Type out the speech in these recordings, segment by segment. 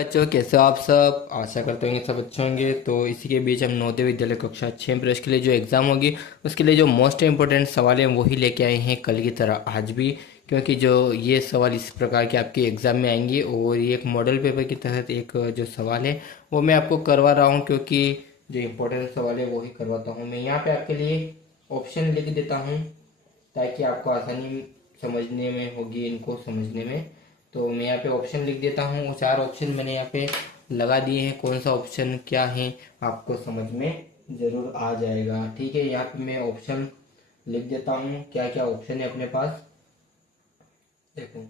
बच्चों कैसे हो आप सब। आशा करते होंगे सब अच्छे होंगे। तो इसी के बीच हम नवोदय विद्यालय कक्षा 6 प्रवेश के लिए जो एग्ज़ाम होगी उसके लिए जो मोस्ट इम्पोर्टेंट सवाल हैं वही लेके आए हैं कल की तरह आज भी। क्योंकि जो ये सवाल इस प्रकार के आपके एग्ज़ाम में आएंगे और ये एक मॉडल पेपर की तहत एक जो सवाल है वो मैं आपको करवा रहा हूँ। क्योंकि जो इम्पोर्टेंट सवाल है वही करवाता हूँ मैं। यहाँ पे आपके लिए ऑप्शन लिख देता हूँ ताकि आपको आसानी समझने में होगी इनको समझने में। तो मैं यहाँ पे ऑप्शन लिख देता हूँ। वो चार ऑप्शन मैंने यहाँ पे लगा दिए हैं। कौन सा ऑप्शन क्या है आपको समझ में ज़रूर आ जाएगा। ठीक है, यहाँ पे मैं ऑप्शन लिख देता हूँ क्या क्या ऑप्शन है अपने पास। देखो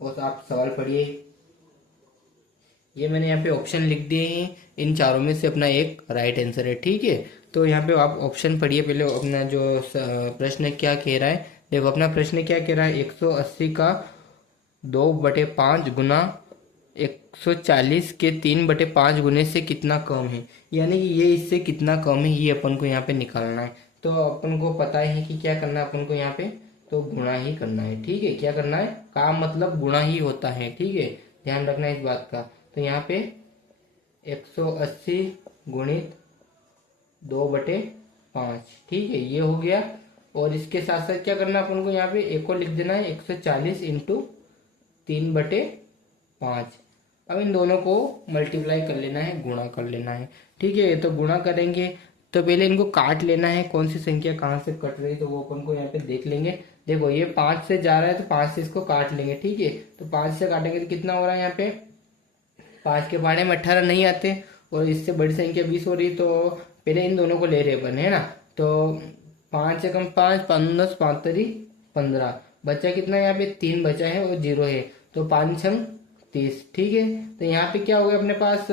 और आप सवाल पढ़िए। ये मैंने यहाँ पे ऑप्शन लिख दिए हैं। इन चारों में से अपना एक राइट आंसर है। ठीक है, तो यहाँ पे आप ऑप्शन पढ़िए। पहले अपना जो प्रश्न क्या कह रहा है। देखो अपना प्रश्न क्या कह रहा है। 180 का 2/5 गुना 140 के 3/5 गुने से कितना कम है। यानी कि ये इससे कितना कम है ये अपन को यहाँ पे निकालना है। तो अपन को पता है कि क्या करना है अपन को यहाँ पे, तो गुणा ही करना है। ठीक है, क्या करना है, काम मतलब गुणा ही होता है। ठीक है, ध्यान रखना इस बात का। तो यहाँ पे 180 गुणित 2/5, ठीक है ये हो गया। और इसके साथ साथ क्या करना है अपन को, यहाँ पे एक को लिख देना है 140 इंटू 3/5। अब इन दोनों को मल्टीप्लाई कर लेना है, गुणा कर लेना है। ठीक है, तो गुणा करेंगे तो पहले इनको काट लेना है। कौन सी संख्या कहाँ से कट रही है तो वो अपन को यहाँ पे देख लेंगे। देखो ये 5 से जा रहा है तो 5 से इसको काट लेंगे। ठीक है, तो 5 से काटेंगे तो कितना हो रहा है यहाँ पे, 5 के पहाड़े में 18 नहीं आते और इससे बड़ी संख्या 20 हो रही। तो पहले इन दोनों को ले रहे अपन, है ना। तो 5 से कम 5, 5 5 15 बचा कितना, यहाँ पे 3 बचा है और 0 है। तो 5 6 30। ठीक है, तो यहाँ पे क्या हो गया अपने पास,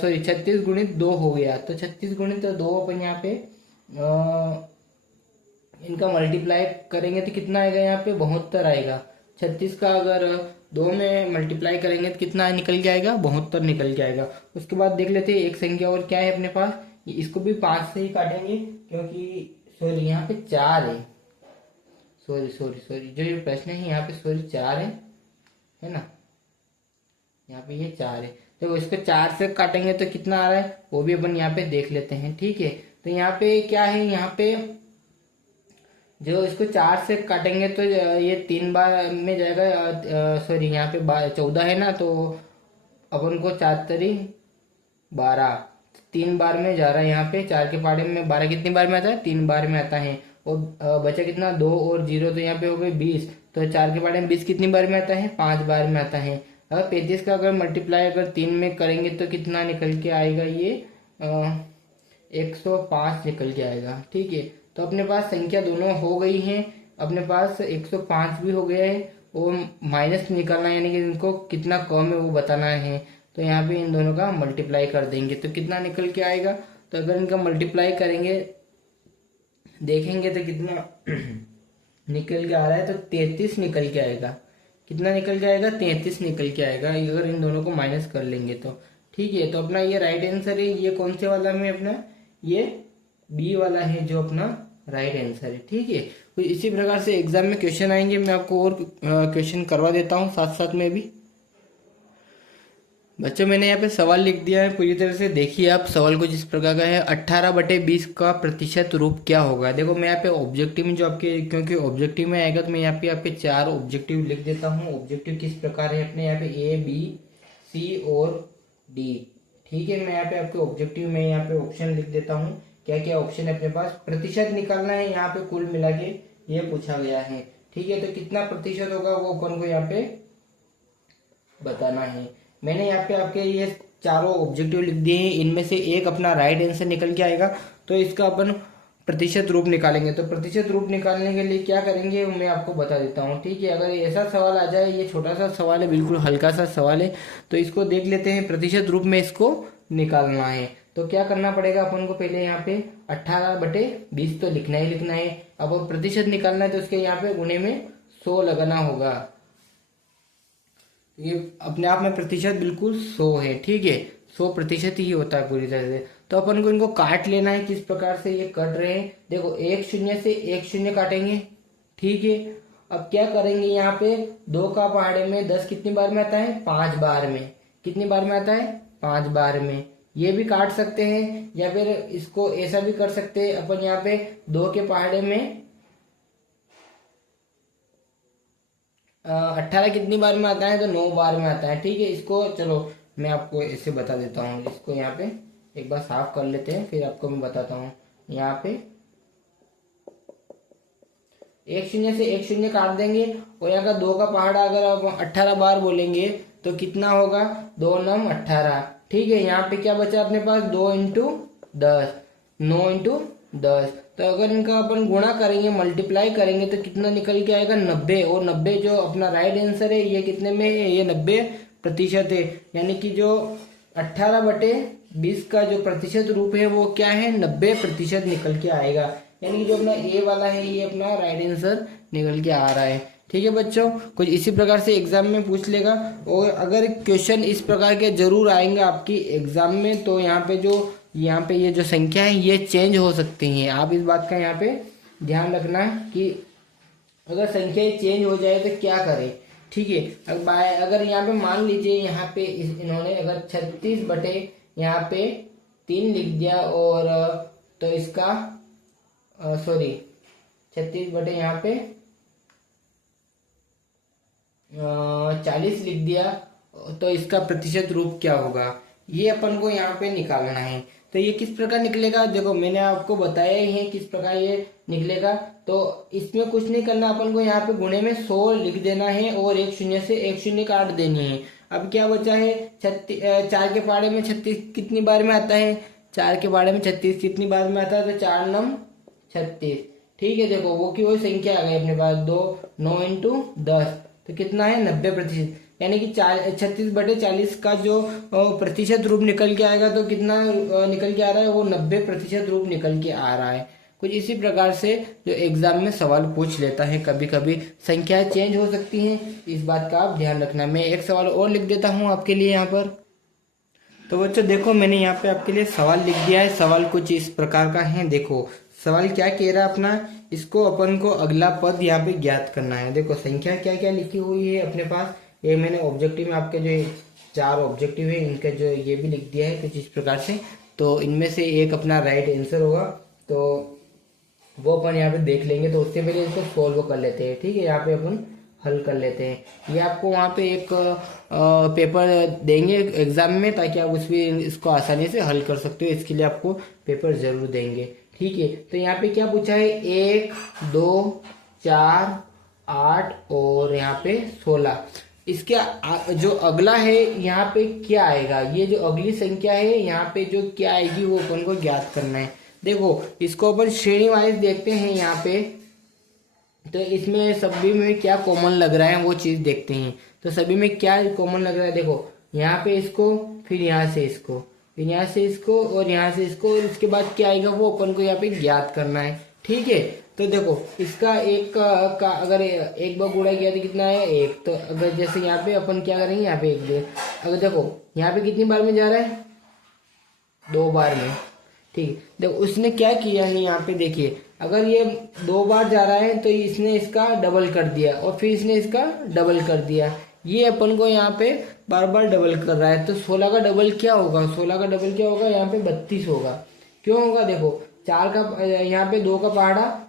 सॉरी 36 गुणित 2 हो गया। तो 36 गुणित 2 अपन यहाँ पे इनका मल्टीप्लाई करेंगे तो कितना आएगा, यहाँ पे 72 आएगा। 36 का अगर 2 में मल्टीप्लाई करेंगे तो कितना निकल के आएगा, 72 निकल के आएगा। उसके बाद देख लेते हैं एक संख्या और क्या है अपने पास। इसको भी 5 से ही काटेंगे क्योंकि सॉरी यहाँ पे 4 है। सॉरी सॉरी सॉरी जो ये प्रश्न है यहाँ पे सॉरी 4 है ना। यहाँ पे ये 4 है। तो इसको 4 से काटेंगे तो कितना आ रहा है वो भी अपन यहाँ पे देख लेते हैं। ठीक है, तो यहाँ पे क्या है, यहाँ पे जो इसको 4 से काटेंगे तो ये 3 बार में जाएगा। सॉरी यहाँ पे 14 है ना, तो अपन को 4 तरी 12, 3 बार में जा रहा है। यहाँ पे 4 के पहाड़े में 12 कितनी बार में आता है, 3 बार में आता है। और बचा कितना, 2 और 0, तो यहाँ पे हो गए 20। तो 4 के पहाड़े में 20 कितनी बार में आता है, 5 बार में आता है। अगर 35 का अगर मल्टीप्लाई अगर 3 में करेंगे तो कितना निकल के आएगा, ये 105 निकल के आएगा। ठीक है, तो अपने पास संख्या दोनों हो गई हैं। अपने पास 105 भी हो गया है और माइनस निकालना है, यानी कि इनको कितना कम है वो बताना है। तो यहाँ पे इन दोनों का मल्टीप्लाई कर देंगे तो कितना निकल के आएगा। तो अगर इनका मल्टीप्लाई करेंगे देखेंगे तो कितना निकल के आ रहा है, तो 33 निकल के आएगा। कितना निकल के आएगा, 33 निकल के आएगा अगर इन दोनों को माइनस कर लेंगे तो। ठीक है, तो अपना ये राइट आंसर है। ये कौन से वाला में अपना, ये बी वाला है जो अपना राइट आंसर है। ठीक है, तो इसी प्रकार से एग्जाम में क्वेश्चन आएंगे। मैं आपको और क्वेश्चन करवा देता हूँ साथ साथ में भी। बच्चों मैंने यहाँ पे सवाल लिख दिया है पूरी तरह से। देखिए आप सवाल कुछ इस प्रकार का है, 18/20 का प्रतिशत रूप क्या होगा। देखो मैं यहाँ पे ऑब्जेक्टिव में जो आपके, क्योंकि ऑब्जेक्टिव में आएगा तो मैं यहाँ पे आपके 4 ऑब्जेक्टिव लिख देता हूँ। ऑब्जेक्टिव किस प्रकार है अपने यहाँ पे A B C और D। ठीक है, मैं यहाँ पे आपके ऑब्जेक्टिव में यहाँ पे ऑप्शन लिख देता हूँ। क्या क्या ऑप्शन है अपने पास, प्रतिशत निकालना है यहाँ पे कुल मिला के ये पूछा गया है। ठीक है, तो कितना प्रतिशत होगा वो अपन को यहाँ पे बताना है। मैंने यहाँ पे आपके ये चारों ऑब्जेक्टिव लिख दिए हैं। इनमें से एक अपना राइट आंसर निकल के आएगा तो इसका अपन प्रतिशत रूप निकालेंगे। तो प्रतिशत रूप निकालने के लिए क्या करेंगे मैं आपको बता देता हूँ। ठीक है, अगर ऐसा सवाल आ जाए, ये छोटा सा सवाल है, बिल्कुल हल्का सा सवाल है, तो इसको देख लेते हैं। प्रतिशत रूप में इसको निकालना है तो क्या करना पड़ेगा अपन को, पहले यहाँ पे 18/20 तो लिखना ही लिखना है। अब प्रतिशत निकालना है तो उसके यहाँ पे गुणे में 100 लगाना होगा। ये अपने आप में प्रतिशत बिल्कुल 100 है। ठीक है, 100% ही होता है पूरी तरह से। तो अपन को इनको काट लेना है। किस प्रकार से ये कट रहे हैं, देखो 1 0 से 1 0 काटेंगे। ठीक है, अब क्या करेंगे, यहाँ पे 2 का पहाड़े में 10 कितनी बार में आता है, 5 बार में। कितनी बार में आता है, 5 बार में। ये भी काट सकते हैं या फिर इसको ऐसा भी कर सकते हैं अपन, यहाँ पे 2 के पहाड़े में 18 कितनी बार में आता है, तो 9 बार में आता है। ठीक है, इसको चलो मैं आपको ऐसे बता देता हूँ। इसको यहाँ पे एक बार साफ कर लेते हैं, फिर आपको मैं बताता हूँ। यहाँ पे 1 शून्य से 1 शून्य काट देंगे, और यहाँ का 2 का पहाड़ा अगर आप 18 बार बोलेंगे तो कितना होगा, 2 नम 18। ठीक है, यहाँ पे क्या बचा अपने पास, 2 इंटू 10, 9 इंटू 10। तो अगर इनका अपन गुणा करेंगे, मल्टीप्लाई करेंगे, तो कितना निकल के आएगा, 90। और 90 जो अपना राइट आंसर है, ये कितने में है, ये 90% है। यानी कि जो 18/20 का जो प्रतिशत रूप है वो क्या है, 90% निकल के आएगा। यानी कि जो अपना ए वाला है ये अपना राइट आंसर निकल के आ रहा है। ठीक है बच्चों, कुछ इसी प्रकार से एग्जाम में पूछ लेगा। और अगर क्वेश्चन इस प्रकार के जरूर आएंगे आपकी एग्जाम में, तो यहाँ पे ये जो संख्या है ये चेंज हो सकती हैं। आप इस बात का यहाँ पे ध्यान रखना कि अगर संख्या चेंज हो जाए तो क्या करें। ठीक है, अगर यहाँ पे मान लीजिए यहाँ पे इन्होंने अगर 36 यहाँ पे 3 लिख दिया, और तो इसका सॉरी 36 यहाँ पे 40 लिख दिया, तो इसका प्रतिशत रूप क्या होगा, ये अपन को यहाँ पे निकालना है। तो ये किस प्रकार निकलेगा, देखो मैंने आपको बताया ही है किस प्रकार ये निकलेगा। तो इसमें कुछ नहीं करना, अपन को यहाँ पे गुणे में 100 लिख देना है, और 1 शून्य से 1 शून्य काट देनी है। अब क्या बचा है, 4 के पहाड़े में 36 कितनी बार में आता है, 4 के पहाड़े में 36 कितनी बार में आता है, तो 4 नम 36। ठीक है, देखो वो की वही संख्या आ गई अपने पास, 9 इंटू 10, तो कितना है, 90%। यानी कि 36/40 का जो प्रतिशत रूप निकल के आएगा, तो कितना निकल के आ रहा है, वो 90% रूप निकल के आ रहा है। कुछ इसी प्रकार से जो एग्जाम में सवाल पूछ लेता है, कभी कभी संख्याएं चेंज हो सकती हैं, इस बात का आप ध्यान रखना। मैं एक सवाल और लिख देता हूँ आपके लिए यहाँ पर। तो बच्चों देखो, मैंने यहाँ पे आपके लिए सवाल लिख दिया है। सवाल कुछ इस प्रकार का है, देखो सवाल क्या कह रहा है अपना, इसको अपन को अगला पद यहाँ पे ज्ञात करना है। देखो संख्या क्या क्या लिखी हुई है अपने पास, ये मैंने ऑब्जेक्टिव में आपके जो 4 ऑब्जेक्टिव है इनका जो ये भी लिख दिया है कुछ इस प्रकार से। तो इनमें से एक अपना राइट आंसर होगा, तो वो अपन यहाँ पे देख लेंगे। तो उससे पहले इसको सोल्व कर लेते हैं। ठीक है, यहाँ पे अपन हल कर लेते हैं। ये आपको वहाँ पे एक पेपर देंगे एग्जाम में, ताकि आप उसमें इसको आसानी से हल कर सकते हो। इसके लिए आपको पेपर जरूर देंगे। ठीक है, तो यहाँ पे क्या पूछा है, 1 2 4 8 और यहाँ पे 16। इसके जो अगला है यहाँ पे क्या आएगा, ये जो अगली संख्या है यहाँ पे जो क्या आएगी वो अपन को ज्ञात करना है। देखो इसको अपन श्रेणी वाइज देखते हैं यहाँ पे, तो इसमें सभी में क्या कॉमन लग रहा है वो चीज देखते हैं। तो सभी में क्या कॉमन लग रहा है, देखो यहाँ पे इसको, फिर यहाँ से इसको, फिर यहाँ से इसको, और यहाँ से इसको, और इसके बाद क्या आएगा वो अपन को यहाँ पे ज्ञात करना है। ठीक है, तो देखो इसका एक का अगर एक बार गुणा किया तो कितना है, 1। तो अगर जैसे यहाँ पे अपन क्या करेंगे, यहाँ पे 1 दे, अगर देखो यहाँ पे कितनी बार में जा रहा है, 2 बार में। ठीक, देखो उसने क्या किया है यहाँ पे, देखिए अगर ये 2 बार जा रहा है तो इसने इसका डबल कर दिया, और फिर इसने इसका डबल कर दिया। ये अपन को यहाँ पे बार बार डबल कर रहा है। तो 16 का डबल क्या होगा, 16 का डबल क्या होगा, यहाँ पे 32 होगा। क्यों होगा, देखो 4 का यहाँ पे 2 का पहाड़ा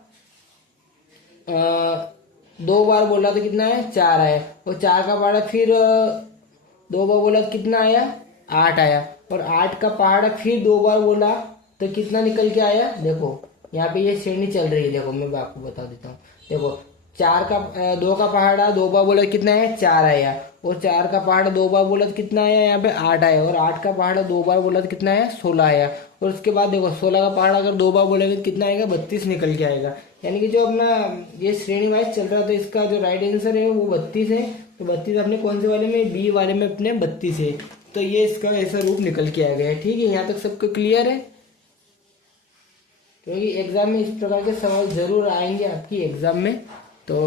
2 बार बोला तो कितना है, 4 आया, और 4 का पहाड़ा फिर 2 बार बोला तो कितना आया, 8 आया, और 8 का पहाड़ा फिर 2 बार बोला तो कितना निकल के आया। देखो यहाँ पे ये श्रेणी चल रही है, देखो मैं आपको बता देता हूँ। देखो 2 का पहाड़ा 2 बार बोला कितना है, 4 आया, और 4 का पहाड़ा 2 बार बोला तो कितना आया, यहाँ पे 8 आया, और 8 का पहाड़ा 2 बार बोला तो कितना आया, 16 आया। और उसके बाद देखो 16 का पहाड़ा अगर 2 बार बोलेगा तो कितना आएगा, 32 निकल के आएगा। यानी कि जो अपना ये श्रेणी वाइज चल रहा था, इसका जो राइट आंसर है वो 32 है। तो 32 अपने कौन से वाले में, बी वाले में अपने 32 है। तो ये इसका ऐसा रूप निकल के आ गया है। ठीक है, यहाँ तक सबको क्लियर है, क्योंकि एग्जाम में इस प्रकार के सवाल जरूर आएंगे आपकी एग्जाम में। तो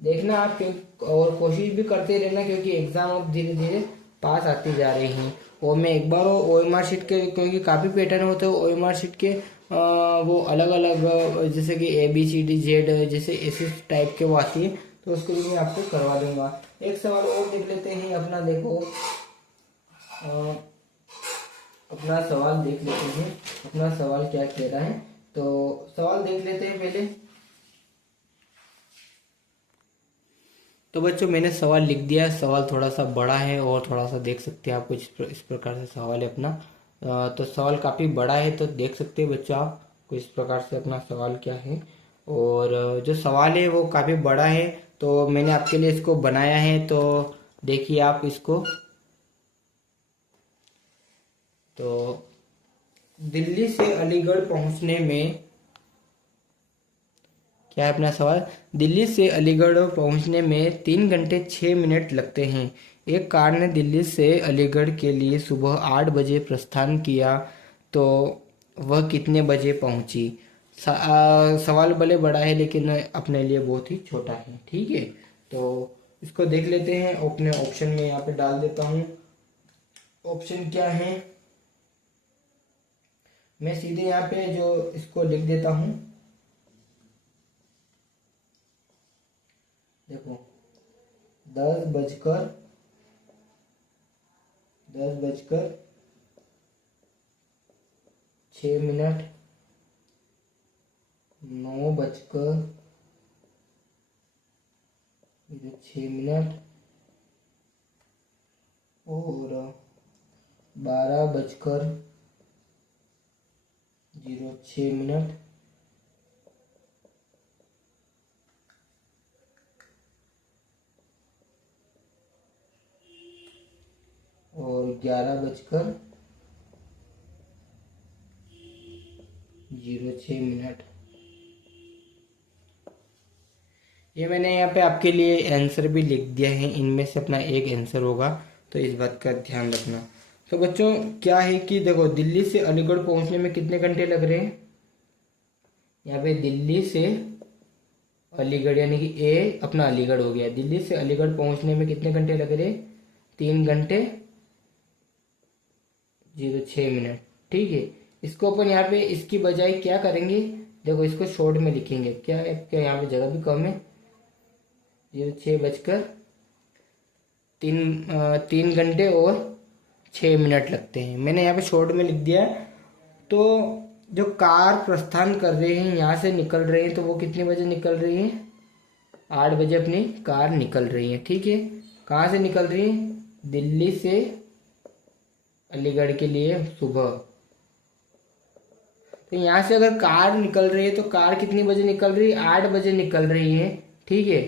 देखना आप, और कोशिश भी करते रहना, क्योंकि एग्जाम अब धीरे धीरे पास आती जा रही हैं। और मैं एक बार OMR शीट के, क्योंकि काफ़ी पैटर्न होते हैं OMR शीट के, वो अलग अलग जैसे कि ABCD Z जैसे ऐसे टाइप के वो आती है, तो उसको भी मैं आपको करवा दूंगा। एक सवाल और देख लेते हैं अपना, देखो अपना सवाल देख लेते हैं, अपना सवाल क्या कह रहा है। तो सवाल देख लेते हैं पहले। तो बच्चों मैंने सवाल लिख दिया, सवाल थोड़ा सा बड़ा है और थोड़ा सा देख सकते हैं आप, कुछ इस प्रकार से सवाल है अपना। तो सवाल काफ़ी बड़ा है, तो देख सकते हैं बच्चों आप कुछ इस प्रकार से अपना सवाल क्या है। और जो सवाल है वो काफ़ी बड़ा है, तो मैंने आपके लिए इसको बनाया है, तो देखिए आप इसको। तो दिल्ली से अलीगढ़ पहुंचने में, क्या है अपना सवाल, दिल्ली से अलीगढ़ पहुंचने में 3 घंटे 6 मिनट लगते हैं। एक कार ने दिल्ली से अलीगढ़ के लिए सुबह 8 बजे प्रस्थान किया, तो वह कितने बजे पहुंची। सवाल भले बड़ा है लेकिन अपने लिए बहुत ही छोटा है, ठीक है। तो इसको देख लेते हैं, अपने ऑप्शन में यहाँ पे डाल देता हूँ। ऑप्शन क्या है, मैं सीधे यहाँ पे जो इसको लिख देता हूँ। देखो 10 बजकर 6 मिनट, 9 बजकर 6 मिनट और 12 बजकर 06 मिनट और 11 बजकर 06 मिनट। ये मैंने यहाँ पे आपके लिए आंसर भी लिख दिया है, इनमें से अपना एक आंसर होगा, तो इस बात का ध्यान रखना। तो बच्चों क्या है कि देखो दिल्ली से अलीगढ़ पहुंचने में कितने घंटे लग रहे हैं। यहाँ पे दिल्ली से अलीगढ़ यानी कि ए अपना अलीगढ़ हो गया, दिल्ली से अलीगढ़ पहुंचने में कितने घंटे लग रहे, 3 घंटे 06 मिनट, ठीक है। इसको अपन यहाँ पे इसकी बजाय क्या करेंगे, देखो इसको शॉर्ट में लिखेंगे, क्या है, क्या यहाँ पे जगह भी कम है। 3 घंटे और 6 मिनट लगते हैं, मैंने यहाँ पे शॉर्ट में लिख दिया है। तो जो कार प्रस्थान कर रहे हैं, यहाँ से निकल रहे हैं, तो वो कितने बजे निकल रही है, 8 बजे अपनी कार निकल रही है, ठीक है। कहाँ से निकल रही है, दिल्ली से अलीगढ़ के लिए सुबह। तो यहाँ से अगर कार निकल रही है तो कार कितनी बजे निकल रही है, 8 बजे निकल रही है, ठीक है।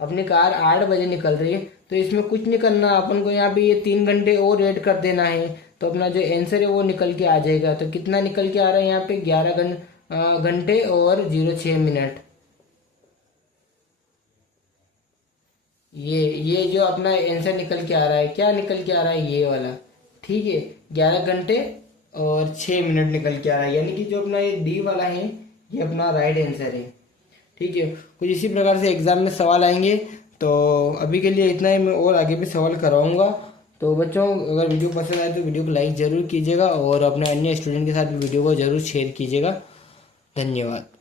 अपनी कार 8 बजे निकल रही है, तो इसमें कुछ नहीं करना अपन को, यहाँ पे ये 3 घंटे और ऐड कर देना है, तो अपना जो आंसर है वो निकल के आ जाएगा। तो कितना निकल के आ रहा है यहाँ पे, 11 घंटे और 06 मिनट। ये जो अपना आंसर निकल के आ रहा है, क्या निकल के आ रहा है, ये वाला, ठीक है। 11 घंटे और 6 मिनट निकल के आ रहा है, यानी कि जो अपना ये डी वाला है ये अपना राइट आंसर है, ठीक है। कुछ इसी प्रकार से एग्जाम में सवाल आएंगे। तो अभी के लिए इतना ही, मैं और आगे भी सवाल कराऊंगा। तो बच्चों अगर वीडियो पसंद आए तो वीडियो को लाइक जरूर कीजिएगा और अपने अन्य स्टूडेंट के साथ भी वीडियो को जरूर शेयर कीजिएगा। धन्यवाद।